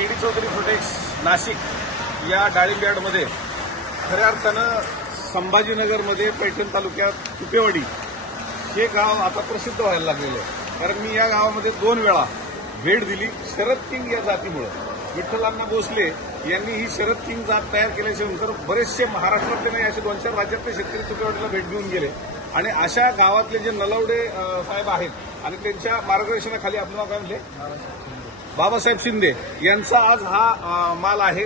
K D Chaudhari Protex Nashik या डाळिंब यार्डमध्ये खऱ्या अर्थानं संभाजीनगरमध्ये पैठण तालुक्यात तुपेवाडी हे गाव आता प्रसिद्ध व्हायला लागलेलं आहे. कारण मी या गावामध्ये दोन वेळा भेट दिली शरद किंग या जातीमुळं. विठ्ठलांना भोसले यांनी ही शरद किंग जात तयार केल्याच्या बरेचसे महाराष्ट्रातले नाही असे दोन चार राज्यातले शेतकरी कुपेवाडीला भेट देऊन गेले. आणि अशा गावातले जे नलवडे साहेब आहेत आणि त्यांच्या मार्गदर्शनाखाली आपण काय म्हणले बाबासाहेब शिंदे यांचा आज हा माल आहे.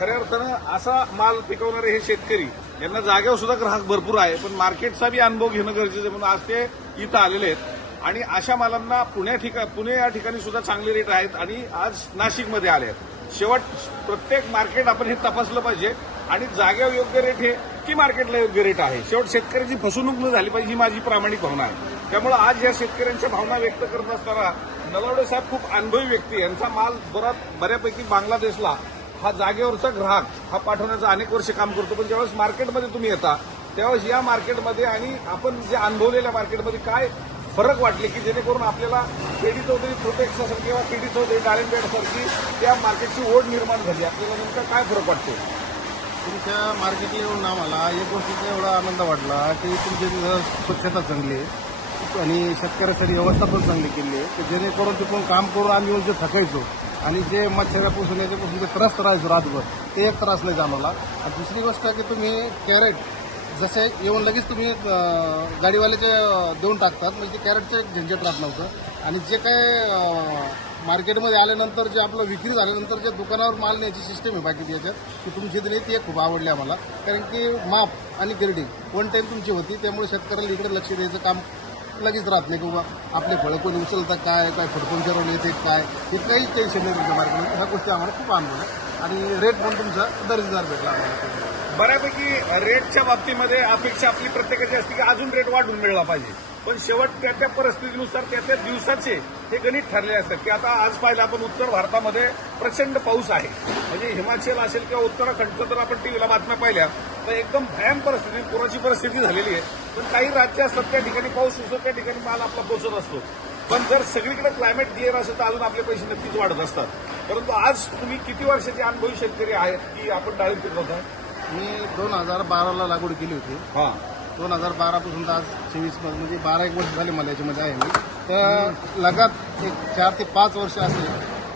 खऱ्या अर्थानं असा माल पिकवणारे हे शेतकरी यांना जागेवर सुद्धा ग्राहक भरपूर आहे पण मार्केटचा बी अनुभव घेणं गरजेचं आहे म्हणून आज ते इथं आलेले आहेत. आणि अशा मालांना पुण्या ठिका पुणे या ठिकाणी सुद्धा चांगले रेट आहेत आणि आज नाशिकमध्ये आले आहेत. शेवट प्रत्येक मार्केट आपण हे तपासलं पाहिजे आणि जागेवर योग्य रेट हे की मार्केटला योग्य रेट आहे? शेवट शेतकऱ्याची फसवणूक न झाली पाहिजे ही माझी प्रामाणिक भावना आहे. त्यामुळे आज या शेतकऱ्यांच्या भावना व्यक्त करत असताना नलावडे साहेब खूप अनुभवी व्यक्ती यांचा माल बराच बऱ्यापैकी बांगलादेशला हा जागेवरचा ग्राहक हा पाठवण्याचं अनेक वर्ष काम करतो. पण ज्यावेळेस मार्केटमध्ये तुम्ही येता त्यावेळेस या मार्केटमध्ये आणि आपण जे अनुभवलेल्या मार्केटमध्ये काय फरक वाटले की जेणेकरून आपल्याला केडी चौधरी प्रोटेक्स असेल किंवा केडी चौधरी डाळिंबेडसारखी त्या मार्केटची ओढ निर्माण झाली. आपल्याला नेमका काय फरक वाटतो तुमच्या मार्केटला येऊन आम्हाला एक गोष्टीचा एवढा आनंद वाटला की तुमची स्वच्छता चांगली आहे. आणि शेतकऱ्यासाठी व्यवस्था पण चांगली केली आहे. की जेणेकरून तिथून काम करून आम्ही येऊन जे थकायचो आणि जे मच्छरापासून याच्यापासून जे त्रास राहायचो रातभर ते एक त्रास नाही आम्हाला आणि दुसरी गोष्ट की तुम्ही कॅरेट जसे येऊन लगेच तुम्ही गाडीवाले गाडीवाल्याचे देऊन टाकतात म्हणजे कॅरेटचं एक झंझट राहत नव्हतं. आणि जे काय मार्केटमध्ये आल्यानंतर जे आपलं विक्री झाल्यानंतर जे दुकानावर माल न्यायची सिस्टम आहे बाकी याच्यात ती तुमची दिली ती एक खूप आवडली आम्हाला. कारण की माप आणि ग्रेडिंग वन टाईम तुमची होती त्यामुळे शेतकऱ्याला इकडे लक्ष द्यायचं काम लगेच राहत नाही किंवा बाबा आपले फळं कोणी उचलतात काय काय फडकून चरवून येते काय? हे काही टेन्शन नाही तुमच्या मार्केटमध्ये ह्या गोष्टी आम्हाला खूप आनंद आहे आणि रेट पण तुमचा दर्जेदार भेटला आम्हाला. बऱ्यापैकी रेटच्या बाबतीमध्ये अपेक्षा आपली प्रत्येकाची असते की अजून रेट वाढून मिळला पाहिजे. पण शेवट त्या त्या परिस्थितीनुसार त्या त्या दिवसाचे हे गणित ठरले असतात. की आता आज पाहिलं आपण उत्तर भारतामध्ये प्रचंड पाऊस आहे. म्हणजे हिमाचल असेल किंवा उत्तराखंडचं जर आपण टीव्हीला बातम्या पाहिल्या तर एकदम भयान परिस्थिती पुराची परिस्थिती झालेली आहे. पण काही राज्य असतात त्या ठिकाणी पाऊस असतो त्या ठिकाणी माल आपला पोचत असतो. पण जर सगळीकडे क्लायमेट क्लिअर असेल तर अजून आपले पैसे नक्कीच वाढत असतात. परंतु आज तुम्ही किती वर्षाचे अनुभवी शेतकरी आहेत की आपण डाळिंब पिकवताय मी दोन हजार बाराला लागवड केली होती. हा. दोन हजार बारापासून तर आज चोवीस म्हणजे बारा एक वर्ष झाले मला याच्यामध्ये आहे मी. तर लगात एक चार ते पाच वर्ष असेल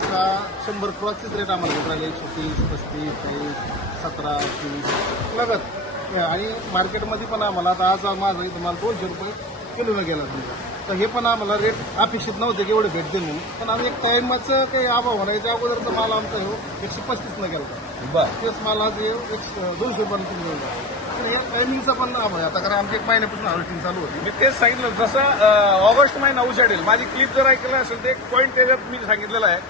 का शंभर क्रॉसचेच रेट आम्हाला भेट राहिले? एकशे तीस पस्तीस चाळीस सतरा तीस. लगत. आणि मार्केटमध्ये पण आम्हाला आता आज माझा इथं मला दोनशे रुपये किलोनं गेला तुमचा तर हे पण आम्हाला रेट अपेक्षित नव्हते की एवढे भेटतील म्हणून पण आम्ही एक टायमाचं काही अभाव होणार याच्या अगोदरचा माल आमचा हो एकशे पस्तीसनं गेला बर. तेच माल आज हे एक दोनशे रुपयाला तुम्ही. आणि या टायमिंगचा पण आहे. आता कारण आमची एक महिन्यापासून हार्वेस्टिंग चालू होती. मी तेच सांगितलं जसं ऑगस्ट महिना उजाडेल माझी क्लिप जर ऐकलं असेल तर एक पॉईंट त्याच्यात मी सांगितलेलं आहे.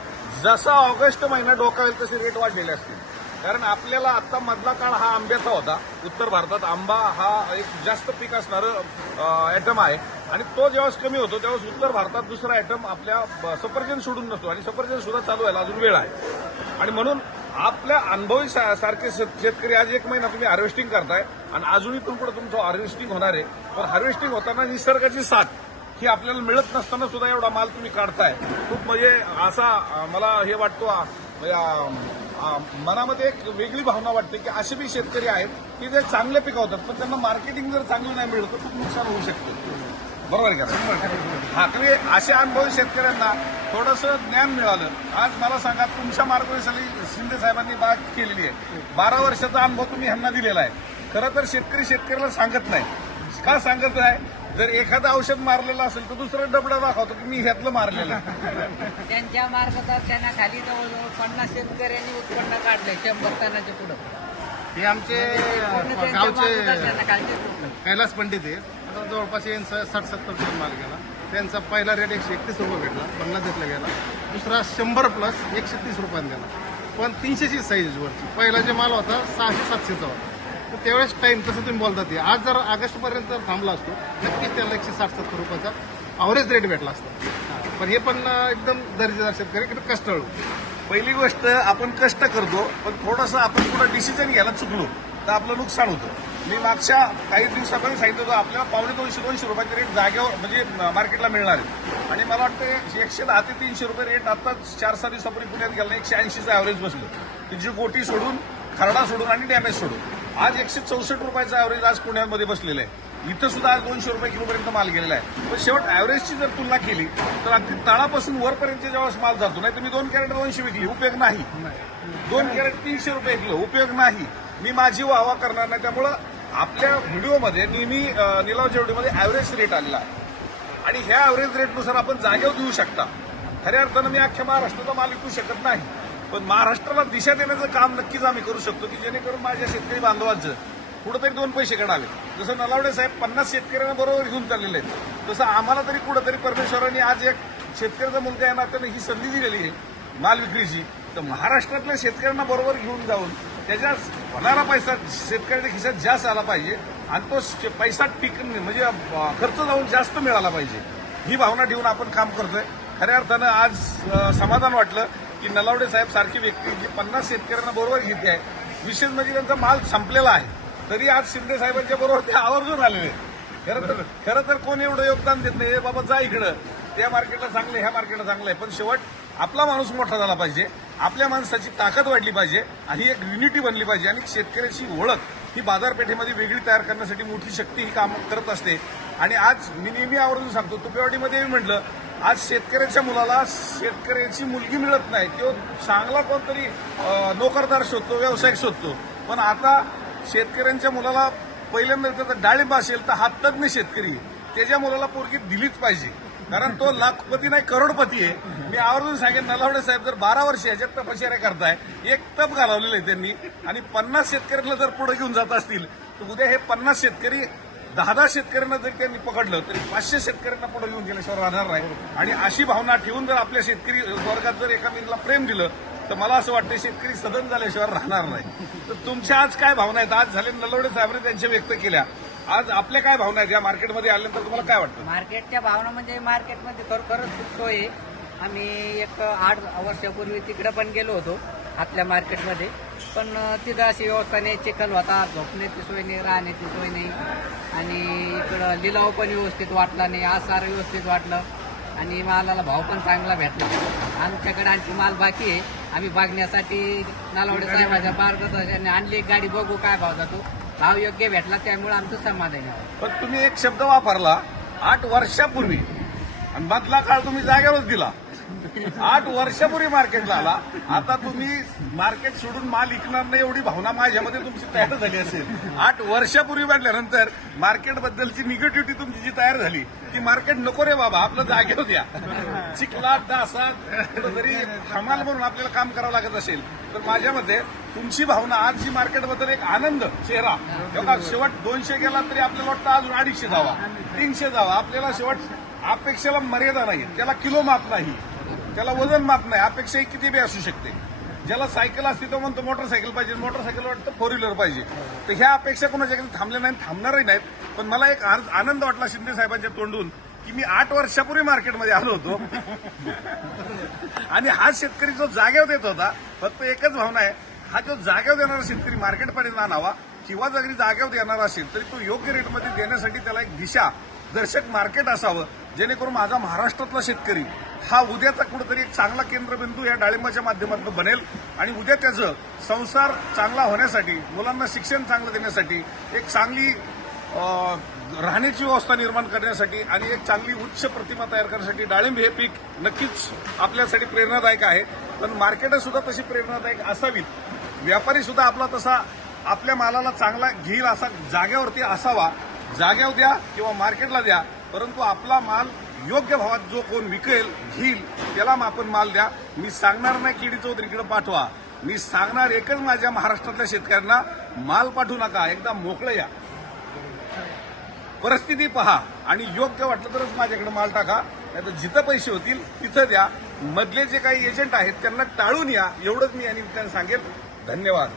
जसा ऑगस्ट महिना डोकावेल तसे रेट वाढलेले असतील कारण आपल्याला आता मधला काळ हा आंब्याचा होता. उत्तर भारतात आंबा हा एक जास्त पीक असणारं आयटम आहे. आणि तो जेव्हा कमी होतो तेव्हा उत्तर भारतात दुसरा आयटम आपल्या ब- सफरचंद सोडून नसतो. आणि सफरचंद सुद्धा चालू व्हायला अजून वेळ आहे. आणि म्हणून आपल्या अनुभवी सा- सारखे शेत- शेतकरी आज एक महिना तुम्ही हार्वेस्टिंग करताय. आणि अजूनही इथून पुढे तुमचं हार्वेस्टिंग होणार आहे. पण हार्वेस्टिंग होताना निसर्गाची साथ ही आपल्याला मिळत नसताना सुद्धा एवढा माल तुम्ही काढताय. खूप म्हणजे असा मला हे वाटतो मनामध्ये एक वेगळी भावना वाटते की असे बी शेतकरी आहेत की जे चांगले पिकवतात पण त्यांना मार्केटिंग जर चांगलं नाही मिळतं तर खूप नुकसान होऊ शकतं. बरोबर का? हा तुम्ही असे अनुभवी शेतकऱ्यांना थोडंसं ज्ञान मिळालं. आज मला सांगा तुमच्या मार्गदर्शनाखाली शिंदे साहेबांनी बाग केलेली आहे. बारा वर्षाचा अनुभव तुम्ही ह्यांना दिलेला आहे. खरं तर शेतकरी शेतकऱ्याला सांगत नाही. का सांगत नाही जर एखादं औषध मारलेलं असेल तर दुसरं डबडं दाखवतो की मी ह्यातलं मारलेलं. त्यांच्या मार्गदर्शनाखाली जवळजवळ पन्नास शेतकऱ्यांनी उत्पन्न काढले शंभर टनाच्या पुढं. हे आमचे पूर्ण त्यांच्या गावचे. कैलास पंडित आहे आता जवळपास यांचा साठ सत्तर टन माल गेला. त्यांचा पहिला रेट एकशे एकतीस रुपये भेटला पन्नास घेतला गेला. दुसरा शंभर प्लस एकशे तीस रुपयाने गेला पण तीनशेची साईज वरची. पहिला जे माल होता सहाशे सातशेचा होता. तर त्यावेळेस टाईम तसं तुम्ही बोलता ते. आज जर ऑगस्टपर्यंत जर थांबला असतो नक्कीच त्याला एकशे साठ सत्तर रुपयाचा अवरेज रेट भेटला असता. पण हे पण एकदम दर्जेदार शेतकरी एकदम कष्टाळू. पहिली गोष्ट आपण कष्ट करतो पण थोडंसं आपण कुठं डिसिजन घ्यायला चुकलो तर आपलं नुकसान होतं. मी मागच्या काही दिवसापर्यंत सांगितलं होतं आपल्याला पावणे दोनशे दोनशे रुपयाचे रेट जागेवर म्हणजे मार्केटला मिळणार आहे आणि मला वाटतं एकशे दहा ते तीनशे रुपये रेट आत्ताच चार सहा दिवसापूर्वी पुण्यात गेला एकशे ऐंशीचं ॲव्हरेज बसलं. की जी गोटी सोडून खरडा सोडून आणि डॅमेज सोडून. आज एकशे चौसष्ट रुपयाचा ॲव्हरेज आज पुण्यामध्ये बसलेलं आहे. इथं सुद्धा आज दोनशे रुपये किलोपर्यंत माल गेलेला आहे. पण शेवट ॲव्हरेजची जर तुलना केली तर अगदी तळापासून वरपर्यंत ज्यावेळेस माल जातो नाही तर मी दोन कॅरेट दोनशे विकली उपयोग नाही. दोन कॅरेट तीनशे रुपये किलो उपयोग नाही. मी माझी वाहवा करणार नाही. त्यामुळं आपल्या व्हिडिओमध्ये नेहमी निलाव जेवढीमध्ये ॲव्हरेज रेट आलेला आहे. आणि ह्या ॲव्हरेज रेटनुसार आपण जागेवर देऊ शकता. खऱ्या अर्थानं मी अख्ख्या महाराष्ट्राचा माल विकू शकत नाही. पण महाराष्ट्राला दिशा देण्याचं काम नक्कीच आम्ही करू शकतो की जेणेकरून माझ्या शेतकरी बांधवांचं कुठंतरी दोन पैसे कढावे. जसं नलावडे साहेब पन्नास शेतकऱ्यांना बरोबर घेऊन चाललेले आहेत. तसं आम्हाला तरी कुठंतरी परमेश्वरांनी आज एक शेतकऱ्याचा मुलगा या नात्यानं ही संधी दिलेली आहे माल विक्रीची. तर महाराष्ट्रातल्या शेतकऱ्यांना बरोबर घेऊन जाऊन त्याच्या होणारा पैसा शेतकऱ्याच्या खिशात जास्त आला पाहिजे आणि तो शे- पैसा टिक म्हणजे खर्च जाऊन जास्त मिळाला पाहिजे. ही भावना ठेवून आपण काम करतोय. खऱ्या अर्थानं आज समाधान वाटलं. की नलावडे साहेब सारखी व्यक्ती जी पन्नास शेतकऱ्यांना बरोबर घेते आहे. विशेष म्हणजे त्यांचा माल संपलेला आहे. तरी आज शिंदे साहेबांच्या बरोबर ते आवर्जून आलेले आहेत. खरं तर खरं तर कोण एवढं योगदान देत नाही? बाबा जा इकडं. त्या मार्केटला चांगलं ह्या मार्केटला चांगलं आहे. पण शेवट आपला माणूस मोठा झाला पाहिजे. आपल्या माणसाची ताकद वाढली पाहिजे आणि एक युनिटी बनली पाहिजे. आणि शेतकऱ्याची ओळख ही बाजारपेठेमध्ये वेगळी तयार करण्यासाठी मोठी शक्ती ही काम करत असते. आणि आज मी नेहमी आवर्जून सांगतो तुपेवाडीमध्ये मी म्हटलं आज शेतकऱ्याच्या मुलाला शेतकऱ्याची मुलगी मिळत नाही. तो चांगला कोणतरी नोकरदार शोधतो व्यावसायिक शोधतो. पण आता शेतकऱ्यांच्या मुलाला पहिल्यांदा तर डाळिंब असेल तर हा तज्ज्ञ शेतकरी त्याच्या मुलाला पोरगी दिलीच पाहिजे. कारण तो लाखपती नाही करोडपती आहे. मी आवर्जून सांगेन नलावडे साहेब जर बारा वर्ष याच्यात तपश्चर्या करताय एक तप घालवलेलं आहे त्यांनी. आणि पन्नास शेतकऱ्यांना जर पुढे घेऊन जात असतील तर उद्या हे पन्नास शेतकरी दहा दहा शेतकऱ्यांना जर त्यांनी पकडलं तरी पाचशे शेतकऱ्यांना पुढे घेऊन गेल्याशिवाय राहणार नाही. आणि अशी भावना ठेवून जर आपल्या शेतकरी वर्गात जर एकामेकीला प्रेम दिलं तर मला असं वाटतं शेतकरी सदन झाल्याशिवाय राहणार नाही. तर तुमच्या आज काय भावना आहेत? आज झाले नलवडे साहेबांनी त्यांच्या व्यक्त केल्या. आज आपल्या काय भावना आहेत? या मार्केटमध्ये आल्यानंतर तुम्हाला काय वाटतं? मार्केटच्या भावना म्हणजे मार्केटमध्ये खरोखरच खूप सोय आहे. आम्ही एक आठ वर्षापूर्वी तिकडे पण गेलो होतो आपल्या मार्केटमध्ये. पण तिथं अशी व्यवस्था नाही. चिखल होता झोपण्याची सोय नाही राहण्याची सोय नाही. आणि इकडं लिलाव पण व्यवस्थित वाटला नाही. आसार व्यवस्थित वाटलं. आणि मालाला भाव पण चांगला भेटला आमच्याकडे आणखी माल बाकी आहे. आम्ही बघण्यासाठी नालवडे साहेबाच्या मार्गदर्शनाने आणली. एक गाडी बघू काय भाव जातो. भाव योग्य भेटला त्यामुळे आमचं समाधान आहे. पण तुम्ही एक शब्द वापरला आठ वर्षापूर्वी. आणि मधला काळ तुम्ही जागेवरच दिला. आठ वर्षापूर्वी मार्केटला आला. आता तुम्ही मार्केट सोडून माल विकणार नाही एवढी भावना माझ्यामध्ये तुमची तयार झाली असेल. आठ वर्षापूर्वी म्हटल्यानंतर मार्केट बद्दलची निगेटिव्हिटी तुमची जी तयार झाली ती मार्केट नको रे बाबा आपलं जागेवर द्या. चिखलात दासात कुठंतरी हमाल म्हणून आपल्याला काम करावं लागत असेल. तर माझ्या मते तुमची भावना आज जी मार्केटबद्दल एक आनंद चेहरा बघा शेवट दोनशे गेला तरी आपल्याला वाटतं अजून अडीचशे जावा. तीनशे जावा. आपल्याला शेवट अपेक्षेला मर्यादा नाही त्याला किलो माप नाही. त्याला वजन माप नाही अपेक्षाही किती बी असू शकते. ज्याला सायकल असते तो म्हणतो मोटरसायकल पाहिजे मोटरसायकल वाटतं फोर व्हीलर पाहिजे. तर ह्या अपेक्षा कोणाच्याकडे थांबल्या नाही थांबणारही नाहीत. पण मला एक आज आनंद वाटला शिंदे साहेबांच्या तोंडून की मी आठ वर्षापूर्वी मार्केटमध्ये आलो होतो. आणि हा शेतकरी जो जाग्यावर देत होता फक्त एकच भावना आहे हा जो जाग्यावर देणारा शेतकरी मार्केटपर्यंत आणावा किंवा जरी जाग्यावर देणारा असेल तरी तो योग्य रेटमध्ये देण्यासाठी त्याला एक दिशा दर्शक मार्केट असावं जेणेकरून माझा महाराष्ट्रातला शेतकरी हा उद्याचा कुठेतरी एक चांगला केंद्रबिंदू या डाळिंबाच्या माध्यमातून बनेल आणि उद्या त्याचं संसार चांगला होण्यासाठी मुलांना शिक्षण चांगलं देण्यासाठी एक चांगली राहण्याची व्यवस्था निर्माण करण्यासाठी आणि एक चांगली उच्च प्रतिमा तयार करण्यासाठी डाळिंब हे पीक नक्कीच आपल्यासाठी प्रेरणादायक आहे. पण मार्केट सुद्धा तशी प्रेरणादायक असावीत. व्यापारी सुद्धा आपला तसा आपल्या मालाला चांगला घेईल असा जाग्यावरती असावा. जाग्यावर द्या किंवा मार्केटला द्या. परंतु आपला माल योग्य भावात जो कोण विकेल घेईल त्याला आपण माल द्या. मी सांगणार नाही किडी चौधरीकडे पाठवा. मी सांगणार एकच माझ्या महाराष्ट्रातल्या शेतकऱ्यांना माल पाठवू नका एकदा मोकळं या. परिस्थिती पहा. आणि योग्य वाटलं तरच माझ्याकडे माल टाका. नाही तर जिथं पैसे होतील तिथं द्या. मधले जे काही एजंट आहेत त्यांना टाळून या. एवढंच मी आणि निमित्तानं सांगेल. धन्यवाद.